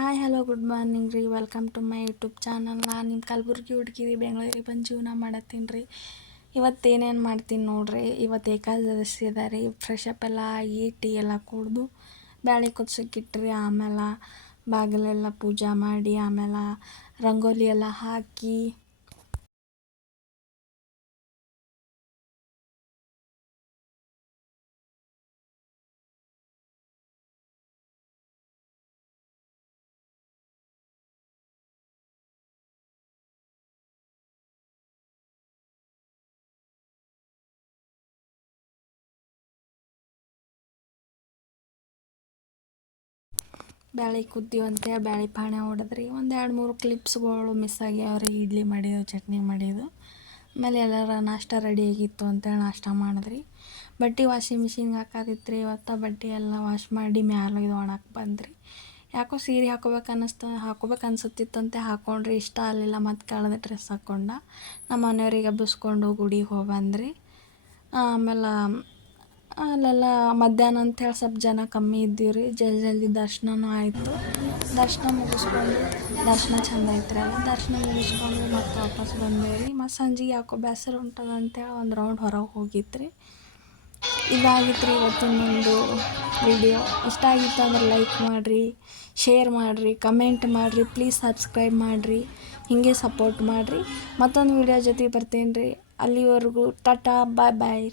Hi hello good morning ರೀ. Welcome to my YouTube channel. ನಾನು ನಿಮ್ಮ ಕಲಬುರ್ಗಿ ಹುಡುಗಿ ರೀ, ಬೆಂಗಳೂರಿಗೆ ಬಂದು ಜೀವನ ಮಾಡತ್ತೀನಿ ರೀ. ಇವತ್ತೇನೇನು ಮಾಡ್ತೀನಿ ನೋಡ್ರಿ. ಇವತ್ತು ಏಕಾದಶಿ ಅದ ರೀ. ಫ್ರೆಶ್ ಅಪ್ ಎಲ್ಲ ಆಗಿ ಟೀ ಎಲ್ಲ ಕುಡಿದು ಬ್ಯಾಳೆ ಕುದ್ಸೋಕ್ಕಿಟ್ರಿ. ಆಮೇಲೆ ಬಾಗಿಲೆಲ್ಲ ಪೂಜೆ ಮಾಡಿ ಆಮೇಲೆ ರಂಗೋಲಿ ಎಲ್ಲ ಹಾಕಿ ಬ್ಯಾಳೆ ಕುದ್ದೀವಂತೆ ಬ್ಯಾಳೆ ಪಾಣೆ ಹೊಡೆದ್ರಿ. ಒಂದು 2-3 ಕ್ಲಿಪ್ಸ್ಗಳು ಮಿಸ್ ಆಗ್ಯಾವ್ರಿ. ಇಡ್ಲಿ ಮಾಡಿದ್ದು, ಚಟ್ನಿ ಮಾಡಿದ್ದು. ಆಮೇಲೆ ಎಲ್ಲರ ನಾಷ್ಟ ರೆಡಿ ಆಗಿತ್ತು ಅಂತೇಳಿ ನಾಷ್ಟ ಮಾಡಿದ್ರಿ. ಬಟ್ಟೆ ವಾಷಿಂಗ್ ಮಿಷಿನ್ಗೆ ಹಾಕೋದಿತ್ತು ರೀ. ಇವತ್ತು ಬಟ್ಟೆ ಎಲ್ಲ ವಾಶ್ ಮಾಡಿ ಮ್ಯಾಲೆ ಇದು ಒಣಕ್ಕೆ ಬಂದ್ರಿ. ಯಾಕೋ ಸೀರೆ ಹಾಕೋಬೇಕು ಅನ್ಸುತ್ತಿತ್ತಂತೆ ಹಾಕ್ಕೊಂಡ್ರಿ. ಇಷ್ಟ ಆಗಲಿಲ್ಲ, ಮತ್ತು ಕೆಳದ ಡ್ರೆಸ್ ಹಾಕ್ಕೊಂಡ ನಮ್ಮ ಮನೆಯವ್ರಿಗೆ ಎಬ್ಬಿಸ್ಕೊಂಡು ಗುಡಿಗೆ ಹೋಗಿ ಬಂದ್ರಿ. ಆಮೇಲೆ ಅಲ್ಲೆಲ್ಲ ಮಧ್ಯಾಹ್ನ ಅಂತೇಳಿ ಸ್ವಲ್ಪ ಜನ ಕಮ್ಮಿ ಇದ್ದೀವಿ ರೀ. ಜಲ್ದಿ ದರ್ಶನನೂ ಆಯಿತು. ದರ್ಶನ ಮುಗಿಸ್ಕೊಂಡು ದರ್ಶನ ಚೆಂದ ಐತ್ರಿ. ಅಲ್ಲ ದರ್ಶನ ಮುಗಿಸ್ಕೊಂಡು ಮತ್ತು ವಾಪಸ್ ಬಂದೇವ್ರಿ. ಮತ್ತು ಸಂಜೆಗೆ ಯಾಕೋ ಬೇಸರ ಹೊಂಟದ ಅಂತೇಳಿ ಒಂದು ರೌಂಡ್ ಹೊರಗೆ ಹೋಗಿದ್ರಿ. ಇದಾಗಿತ್ತು ರೀ ಇವತ್ತಿನೊಂದು ವಿಡಿಯೋ. ಇಷ್ಟ ಆಗಿತ್ತು ಅಂದ್ರೆ ಲೈಕ್ ಮಾಡಿರಿ, ಶೇರ್ ಮಾಡಿರಿ, ಕಮೆಂಟ್ ಮಾಡಿರಿ, ಪ್ಲೀಸ್ ಸಬ್ಸ್ಕ್ರೈಬ್ ಮಾಡಿರಿ. ಹೀಗೆ ಸಪೋರ್ಟ್ ಮಾಡಿರಿ. ಮತ್ತೊಂದು ವಿಡಿಯೋ ಜೊತೆ ಬರ್ತೀನಿ ರೀ. ಅಲ್ಲಿವರೆಗೂ ಟಾಟಾ, ಬಾಯ್ ಬಾಯ್.